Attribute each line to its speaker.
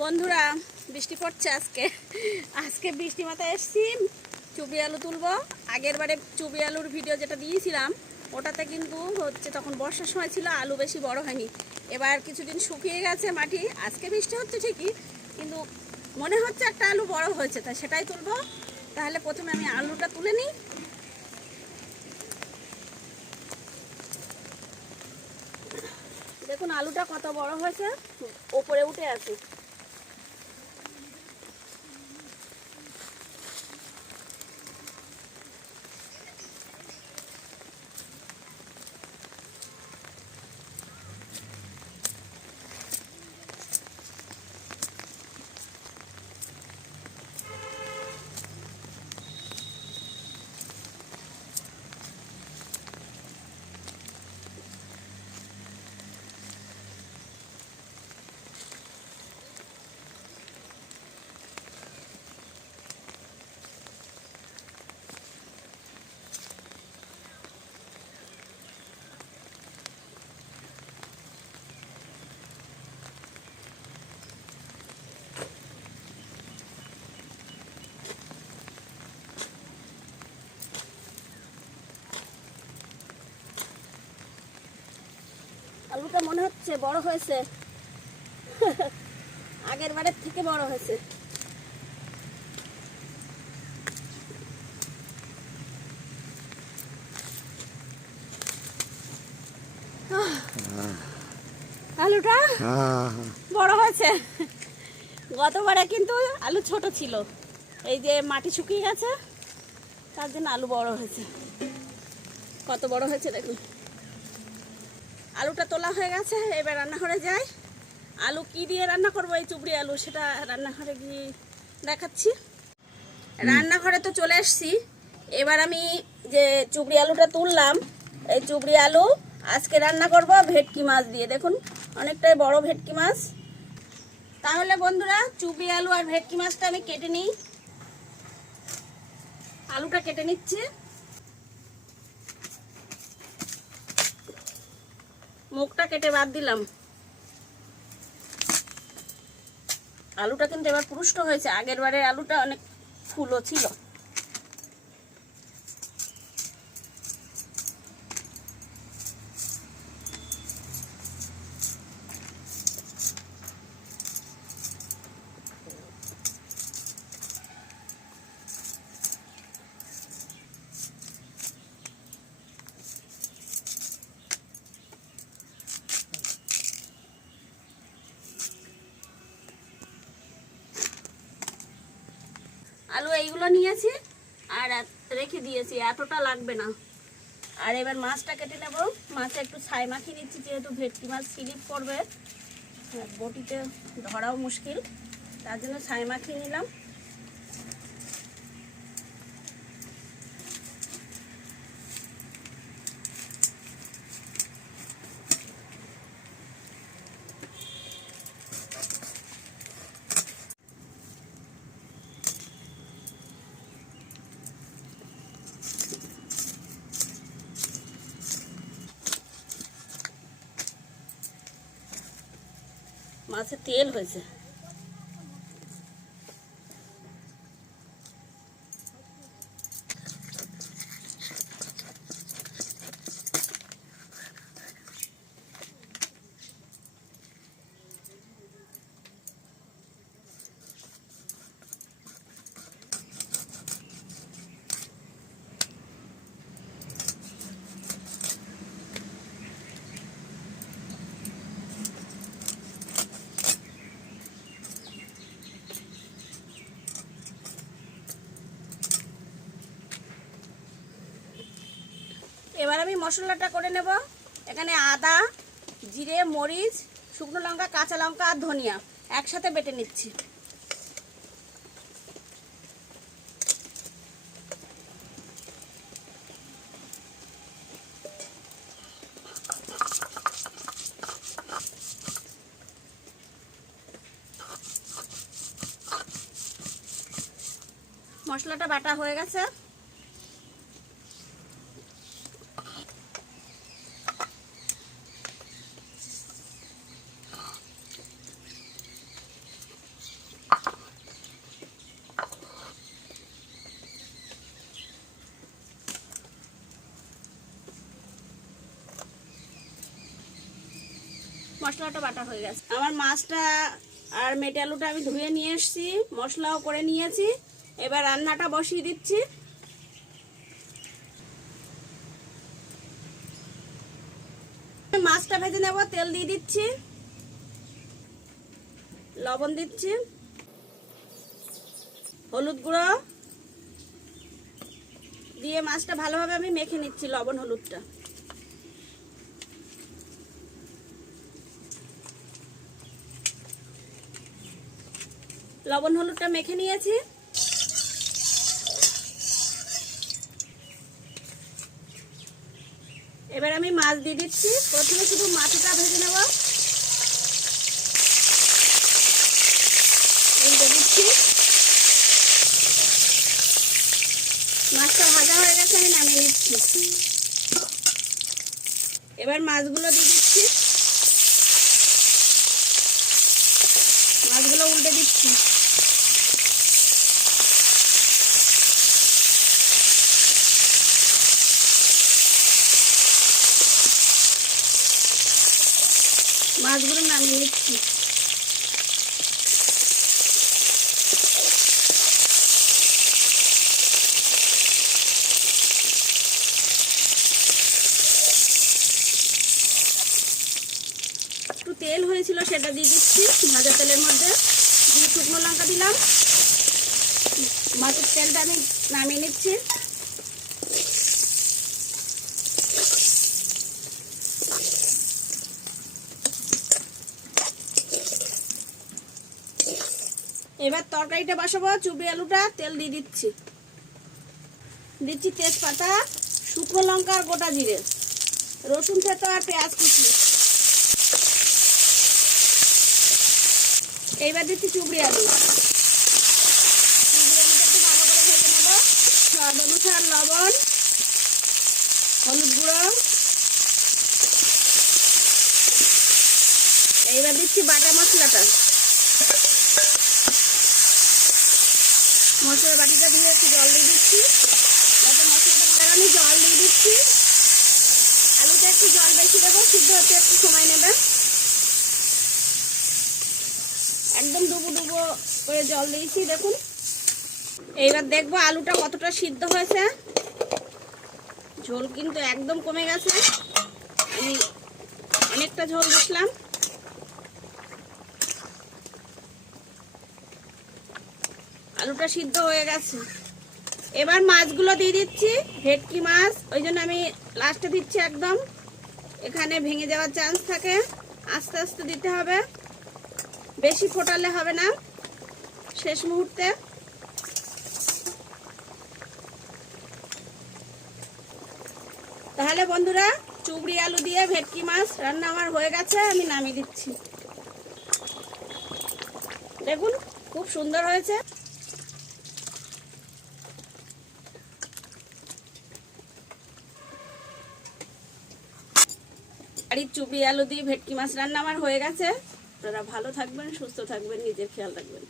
Speaker 1: বন্ধুরা, বৃষ্টি পড়ছে আজকে। আজকে বৃষ্টি মাথায় এসছি, চুবড়ি আলু তুলবো। আগের বারে চুবড়ি আলুর ভিডিও যেটা দিয়েছিলাম, ওটাতে কিন্তু হচ্ছে তখন বর্ষার সময় ছিল, আলু বেশি বড় হয়নি। এবার কিছুদিন শুকিয়ে গেছে মাটি, আজকে বৃষ্টি হচ্ছে ঠিকই, কিন্তু মনে হচ্ছে একটা আলু বড় হয়েছে তা সেটাই তুলবো। তাহলে প্রথমে আমি আলুটা তুলে নিই। দেখুন আলুটা কত বড় হয়েছে, ওপরে উঠে আছে। আলুটা মনে হচ্ছে বড় হয়েছে। আগের বারের থেকে বড় হয়েছে। আলুটা বড় হয়েছে। গতবারে কিন্তু আলু ছোট ছিল। এই যে মাটি শুকিয়ে গেছে, তার জন্য আলু বড় হয়েছে। কত বড় হয়েছে দেখুন। আলুটা তোলা হয়ে গেছে এবার রান্নাঘরে যাই। আলু কি দিয়ে রান্না করব? এই চুবড়ি আলু সেটা রান্নাঘরে গিয়ে দেখাচ্ছি। রান্নাঘরে তো চলে এসছি। এবার আমি যে চুবড়ি আলুটা তুললাম এই চুবড়ি আলু আজকে রান্না করব ভেটকি মাছ দিয়ে। দেখুন অনেকটাই বড় ভেটকি মাছ। তাহলে বন্ধুরা চুবড়ি আলু আর ভেটকি মাছটা আমি কেটে নিই। আলুটা কেটে নিচ্ছি। মুখটা কেটে বাদ দিলাম। আলুটা কিন্তু এবার পুরুষ্ট হয়েছে। আগের বারে আলুটা অনেক ফুলও ছিল। আলু এইগুলো নিয়েছি আর রেখে দিয়েছি, এতটা লাগবে না। আর এবার মাছটা কেটে নেব। মাছে একটু ছাই মাখিয়ে নিচ্ছি, যেহেতু ভেটকি মাছ স্লিপ করবে। বটিতে ধরাও মুশকিল, তার জন্য ছাই মাখিয়ে নিলাম। মাছে তেল হয়েছে। এবার আমি মশলাটা করে নেব। এখানে আদা, জিরে, মরিচ, শুকনো লঙ্কা, কাঁচা লঙ্কা আর ধনিয়া একসাথে বেটে নিচ্ছি। মশলাটা বাটা হয়ে গেছে। মশলাটা বাটা হয়ে গেছে। আমার মাছটা আর মেটে আলুটা আমি ধুয়ে নিয়ে এসেছি, মশলাও করে নিয়েছি। এবার রান্নাটা বসিয়ে দিচ্ছি। মাছটা ভেজে নেব, তেল দিয়ে দিচ্ছি। লবণ দিচ্ছি। হলুদ গুঁড়ো। দিয়ে মাছটা ভালোভাবে আমি মেখে নিচ্ছি, লবণ হলুদটা। লবণ হলুদটা মেখে নিয়েছি। এবার আমি মাছ দিয়ে দিচ্ছি। প্রথমে শুধু মাছটা ভেজে নেব। দিচ্ছি মাছটা ভাজা হয়ে গেছে, আমি নামিয়ে নিচ্ছি। এবার মাছগুলো দিয়ে দিচ্ছি। মাছগুলো উল্টে দিচ্ছি। মাছগুলো নামিয়ে নিচ্ছি। একটু তেল হয়েছিল সেটা দিয়ে দিচ্ছি, ভাজা তেলের মধ্যে। দিয়ে শুকনো লঙ্কা দিলাম। মাছের তেলটা আমি নামিয়ে নিচ্ছি। এবার তরকারিটা বসাবো, চুবড়ি আলুটা, তেল দিয়ে দিচ্ছি। দিচ্ছি তেজপাতা, শুকনো লঙ্কা আর গোটা জিরে, রসুন থেতো আর পেঁয়াজ কুচি। এইবার দিচ্ছি চুবড়ি আলু। চুবড়ি আলুটা একটু স্বাদ অনুসার লবণ, হলুদ গুঁড়ো। এইবার দিচ্ছি বাটা মশলাটা। মশলার বাটিটা দিয়ে একটু জল দিয়ে দিচ্ছি। যাতে মশলাটা আমি জল দিয়ে দিচ্ছি। আলুটা একটু জল বেশি দেবো, সিদ্ধ হতে একটু সময় নেবে। একদম ডুবো ডুবো করে জল দিয়েছি, দেখুন। এইবার দেখব আলুটা কতটা সিদ্ধ হয়েছে। ঝোল কিন্তু একদম কমে গেছে। আমি অনেকটা ঝোল দিছিলাম আলুটা সিদ্ধ হয়ে গেছে। এবার মাছগুলো দিয়ে দিচ্ছি, ভেটকি মাছ, ওই জন্য আমি লাস্টে দিচ্ছি একদম। এখানে ভেঙে যাওয়ার চান্স থাকে, আস্তে আস্তে দিতে হবে। বেশি ফোটালে হবে না, শেষ মুহূর্তে। তাহলে বন্ধুরা, চুবড়ি আলু দিয়ে ভেটকি মাছ রান্না আমার হয়ে গেছে, আমি নামিয়ে দিচ্ছি। দেখুন, খুব সুন্দর হয়েছে। বাড়ির চুবড়ি আলু দিয়ে ভেটকি মাছ রান্না আমার হয়ে গেছে। আপনারা ভালো থাকবেন, সুস্থ থাকবেন, নিজের খেয়াল রাখবেন।